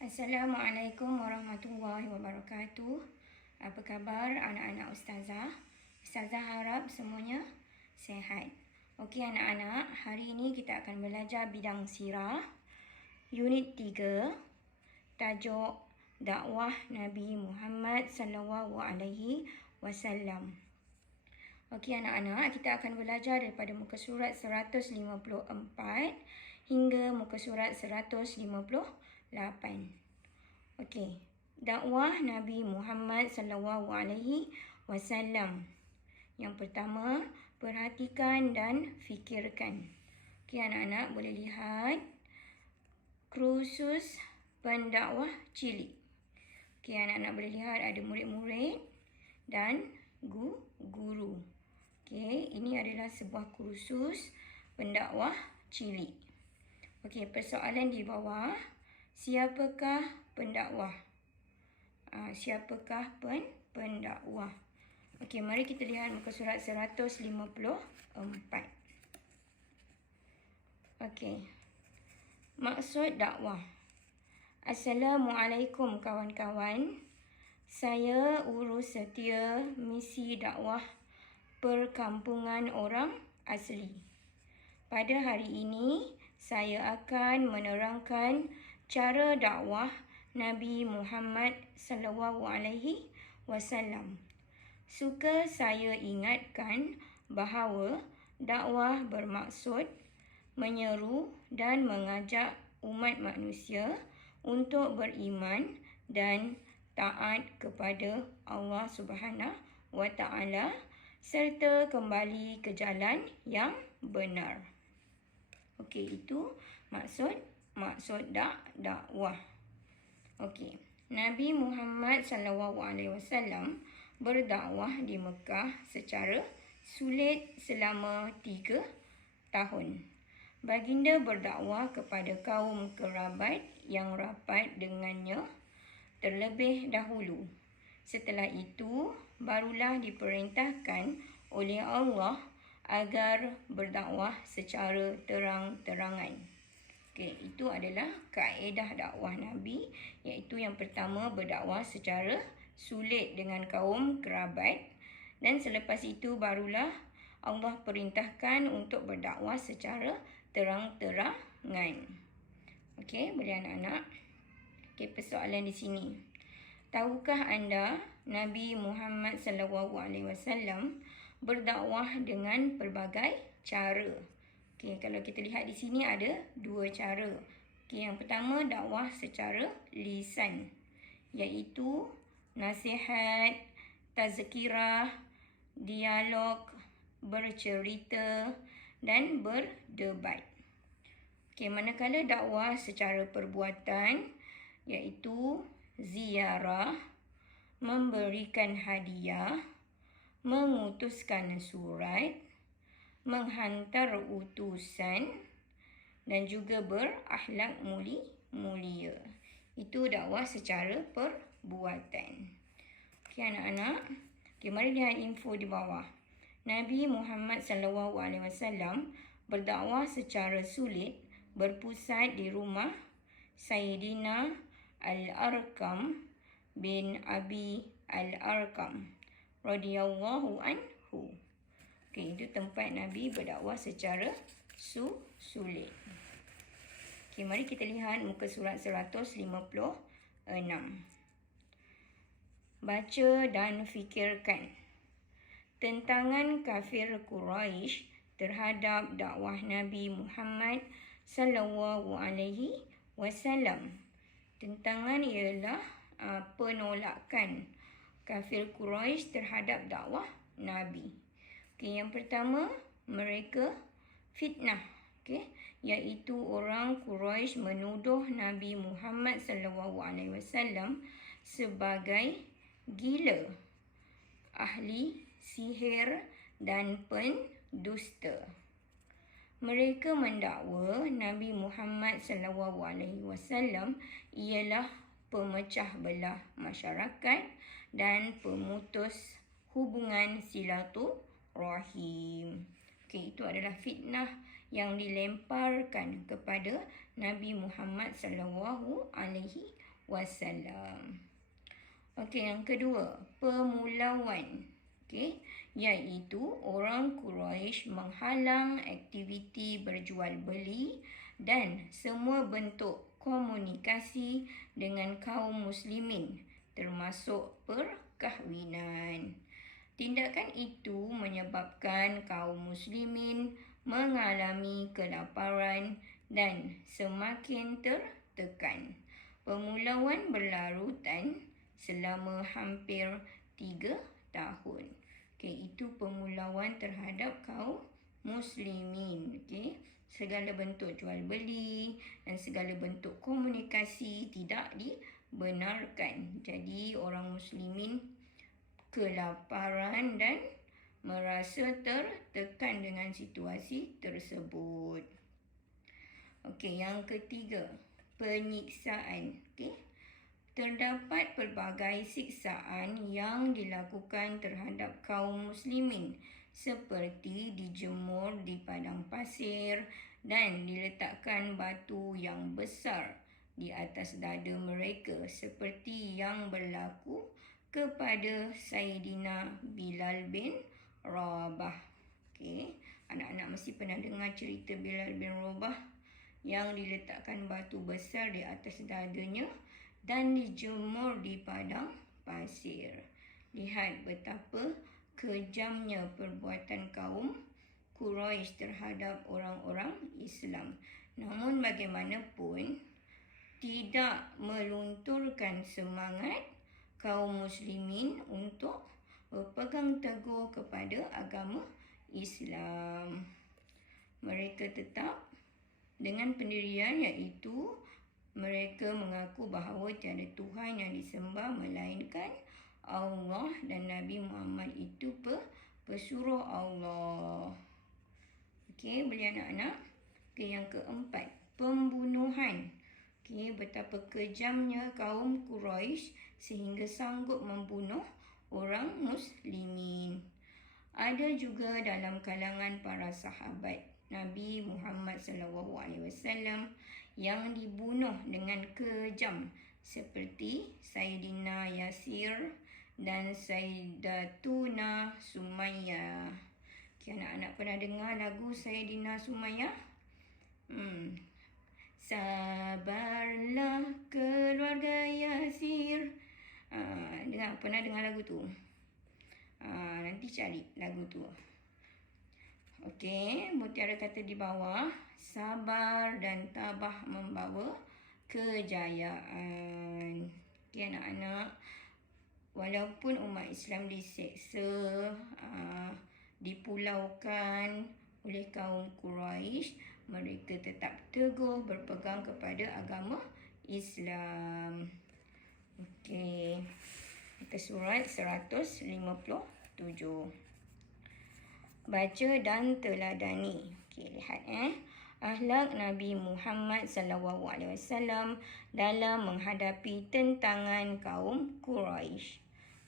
Assalamualaikum warahmatullahi wabarakatuh. Apa khabar anak-anak ustazah? Ustazah harap semuanya sihat. Okey anak-anak, hari ini kita akan belajar bidang sirah. Unit 3, tajuk dakwah Nabi Muhammad sallallahu alaihi wasallam. Okey anak-anak, kita akan belajar daripada muka surat 154 hingga muka surat 158. Okey, dakwah Nabi Muhammad sallallahu alaihi wasallam. Yang pertama, perhatikan dan fikirkan. Okey anak-anak, boleh lihat kursus pendakwah cilik. Okey anak-anak boleh lihat ada murid-murid dan guru. Okey, ini adalah sebuah kursus pendakwah cilik. Okey, persoalan di bawah. Siapakah pendakwah? Siapakah pendakwah? Okey, mari kita lihat muka surat 154. Okey. Maksud dakwah. Assalamualaikum kawan-kawan. Saya urus setia misi dakwah perkampungan orang asli. Pada hari ini, saya akan menerangkan cara dakwah Nabi Muhammad sallallahu alaihi wasallam. Suka saya ingatkan bahawa dakwah bermaksud menyeru dan mengajak umat manusia untuk beriman dan taat kepada Allah Subhanahu wa Ta'ala serta kembali ke jalan yang benar. Okey, itu maksud dakwah. Okey, Nabi Muhammad sallallahu alaihi wasallam berdakwah di Mekah secara sulit selama 3 tahun. Baginda berdakwah kepada kaum kerabat yang rapat dengannya terlebih dahulu. Setelah itu, barulah diperintahkan oleh Allah agar berdakwah secara terang-terangan. Okey, itu adalah kaedah dakwah Nabi, iaitu yang pertama berdakwah secara sulit dengan kaum kerabat, dan selepas itu barulah Allah perintahkan untuk berdakwah secara terang-terangan. Okey, boleh anak-anak? Okey, persoalan di sini. Tahukah anda Nabi Muhammad sallallahu alaihi wasallam berdakwah dengan pelbagai cara? Okey, kalau kita lihat di sini ada 2 cara. Okey, yang pertama dakwah secara lisan, iaitu nasihat, tazkirah, dialog, bercerita dan berdebat. Okey, manakala dakwah secara perbuatan, iaitu ziarah, memberikan hadiah, mengutuskan surat, menghantar utusan dan juga berakhlak mulia. Itu dakwah secara perbuatan. Okey anak-anak, okey, mari lihat info di bawah. Nabi Muhammad sallallahu alaihi wasallam berdakwah secara sulit berpusat di rumah Sayyidina Al-Arqam bin Abi Al-Arqam radhiyallahu anhu. Okey, itu tempat Nabi berdakwah secara sulit. Okey, mari kita lihat muka surat 156. Baca dan fikirkan. Tentangan kafir Quraisy terhadap dakwah Nabi Muhammad sallallahu alaihi wasallam. Tentangan ialah penolakan kafir Quraisy terhadap dakwah Nabi. Okey, yang pertama, mereka fitnah, okey, iaitu orang Quraisy menuduh Nabi Muhammad sallallahu alaihi wasallam sebagai gila, ahli sihir dan pendusta. Mereka mendakwa Nabi Muhammad sallallahu alaihi wasallam ialah pemecah belah masyarakat dan pemutus hubungan silaturahim. Okey, itu adalah fitnah yang dilemparkan kepada Nabi Muhammad sallallahu alaihi wasallam. Okey, yang kedua, pemulauan. Okey, iaitu orang Quraisy menghalang aktiviti berjual beli dan semua bentuk komunikasi dengan kaum muslimin termasuk perkahwinan. Tindakan itu menyebabkan kaum muslimin mengalami kelaparan dan semakin tertekan. Pemulauan berlarutan selama hampir 3 tahun. Okey, itu pemulauan terhadap kaum muslimin. Okey, segala bentuk jual beli dan segala bentuk komunikasi tidak dibenarkan. Jadi orang muslimin kelaparan dan merasa tertekan dengan situasi tersebut. Okey, yang ketiga, penyiksaan. Okey, terdapat pelbagai siksaan yang dilakukan terhadap kaum muslimin seperti dijemur di padang pasir dan diletakkan batu yang besar di atas dada mereka seperti yang berlaku kepada Sayyidina Bilal bin Rabah. Okey, anak-anak mesti pernah dengar cerita Bilal bin Rabah yang diletakkan batu besar di atas dadanya dan dijemur di padang pasir. Lihat betapa kejamnya perbuatan kaum Quraisy terhadap orang-orang Islam. Namun bagaimanapun, tidak melunturkan semangat kaum muslimin untuk berpegang teguh kepada agama Islam. Mereka tetap dengan pendirian, iaitu mereka mengaku bahawa tiada Tuhan yang disembah melainkan Allah dan Nabi Muhammad itu pesuruh Allah. Okey, boleh anak-anak? Okey, yang keempat, pembunuhan. Okey, betapa kejamnya kaum Quraisy sehingga sanggup membunuh orang muslimin. Ada juga dalam kalangan para sahabat Nabi Muhammad SAW yang dibunuh dengan kejam seperti Sayyidina Yasir dan Sayyidatuna Sumayyah. Okay, anak-anak pernah dengar lagu Sayyidina Sumayyah? Sabarlah keluarga Yasir. Pernah dengar lagu tu? Nanti cari lagu tu. Okey, mutiara kata di bawah, sabar dan tabah membawa kejayaan. Okey anak-anak, walaupun umat Islam diseksa, dipulaukan oleh kaum Quraisy, mereka tetap teguh berpegang kepada agama Islam. Okey, kita surat 157. Baca dan teladani. Okey, lihat akhlak Nabi Muhammad SAW dalam menghadapi tentangan kaum Quraisy.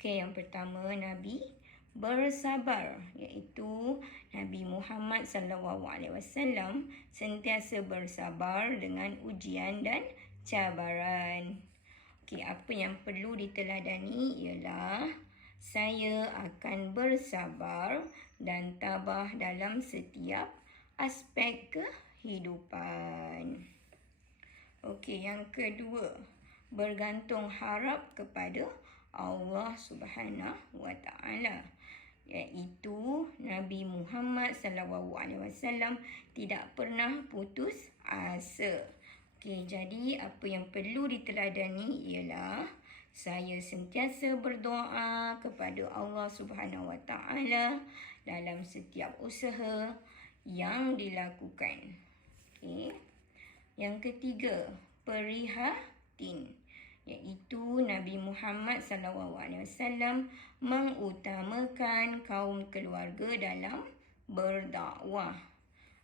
Okey, yang pertama, Nabi bersabar, iaitu Nabi Muhammad SAW sentiasa bersabar dengan ujian dan cabaran. Okey, apa yang perlu diteladani ialah saya akan bersabar dan tabah dalam setiap aspek kehidupan. Okey, yang kedua, bergantung harap kepada Allah Subhanahu wa Ta'ala, iaitu Nabi Muhammad SAW tidak pernah putus asa. Okey, jadi apa yang perlu diteladani ialah saya sentiasa berdoa kepada Allah Subhanahu wa Ta'ala dalam setiap usaha yang dilakukan. Okey. Yang ketiga, prihatin, iaitu Nabi Muhammad SAW mengutamakan kaum keluarga dalam berdakwah.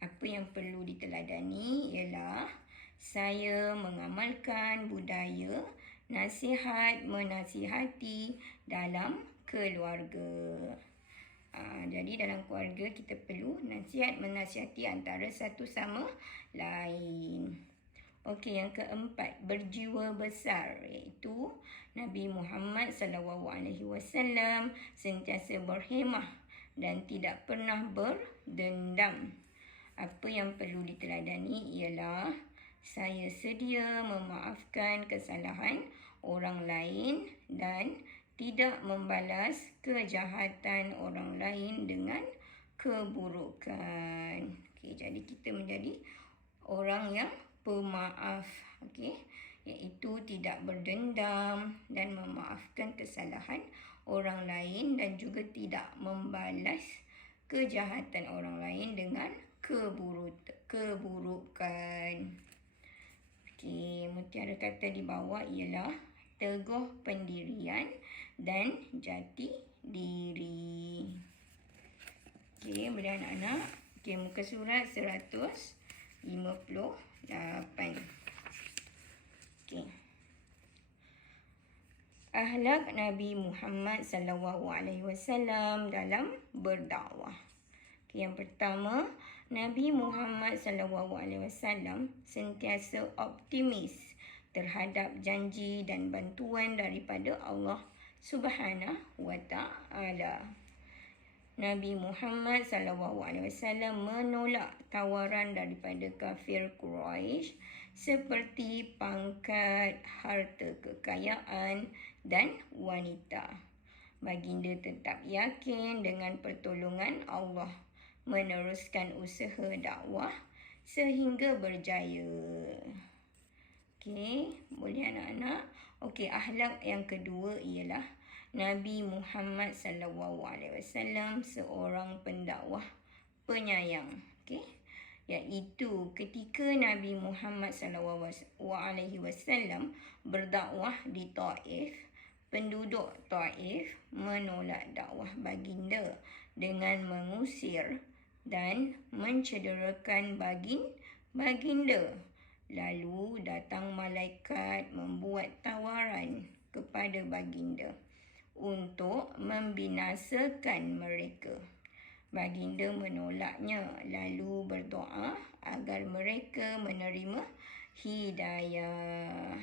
Apa yang perlu diteladani ialah saya mengamalkan budaya nasihat menasihati dalam keluarga. Jadi dalam keluarga kita perlu nasihat menasihati antara satu sama lain. Okey, yang keempat, berjiwa besar, iaitu Nabi Muhammad SAW sentiasa berhemah dan tidak pernah berdendam. Apa yang perlu diteladani ialah saya sedia memaafkan kesalahan orang lain dan tidak membalas kejahatan orang lain dengan keburukan. Okey, jadi kita menjadi orang yang pemaaf, okey, iaitu tidak berdendam dan memaafkan kesalahan orang lain dan juga tidak membalas kejahatan orang lain dengan keburukan. Okey, mutiara kata di bawah ialah teguh pendirian dan jati diri. Okey, boleh anak-anak. Okey, muka surat 158. Okey. Akhlak Nabi Muhammad SAW dalam berdakwah. Okey, yang pertama, Nabi Muhammad SAW sentiasa optimis terhadap janji dan bantuan daripada Allah Subhanahu wa Ta'ala. Nabi Muhammad SAW menolak tawaran daripada kafir Quraisy seperti pangkat, harta kekayaan dan wanita. Baginda tetap yakin dengan pertolongan Allah meneruskan usaha dakwah sehingga berjaya. Okey, boleh anak-anak? Okey, akhlak yang kedua ialah Nabi Muhammad SAW seorang pendakwah penyayang. Okey, iaitu ketika Nabi Muhammad SAW berdakwah di Taif, penduduk Taif menolak dakwah baginda dengan mengusir dan mencederakan baginda. Lalu datang malaikat membuat tawaran kepada baginda untuk membinasakan mereka. Baginda menolaknya lalu berdoa agar mereka menerima hidayah.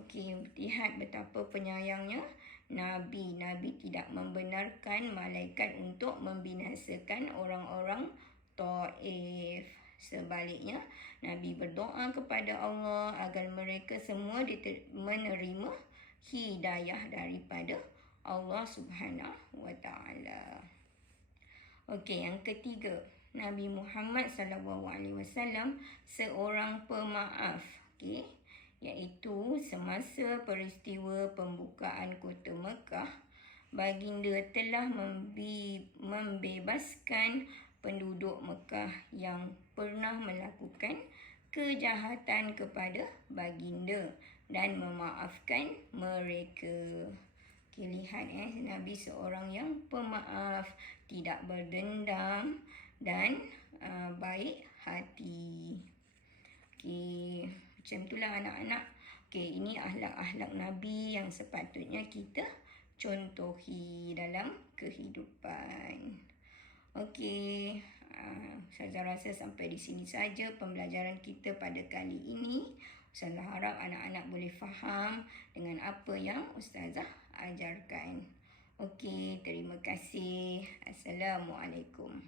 Okey, lihat betapa penyayangnya Nabi. Nabi tidak membenarkan malaikat untuk membinasakan orang-orang Taif. Sebaliknya, Nabi berdoa kepada Allah agar mereka semua menerima hidayah daripada Allah Subhanahu wa Ta'ala. Okey, yang ketiga, Nabi Muhammad SAW seorang pemaaf, okey, iaitu semasa peristiwa pembukaan kota Mekah, baginda telah membebaskan penduduk Mekah yang pernah melakukan kejahatan kepada baginda dan memaafkan mereka. Okay, lihat Nabi seorang yang pemaaf, tidak berdendam dan baik hati. Okay, macam itulah anak-anak. Okay, ini akhlak-akhlak Nabi yang sepatutnya kita contohi dalam kehidupan. Okey, Ustazah rasa sampai di sini saja pembelajaran kita pada kali ini. Ustazah harap anak-anak boleh faham dengan apa yang Ustazah ajarkan. Okey, terima kasih. Assalamualaikum.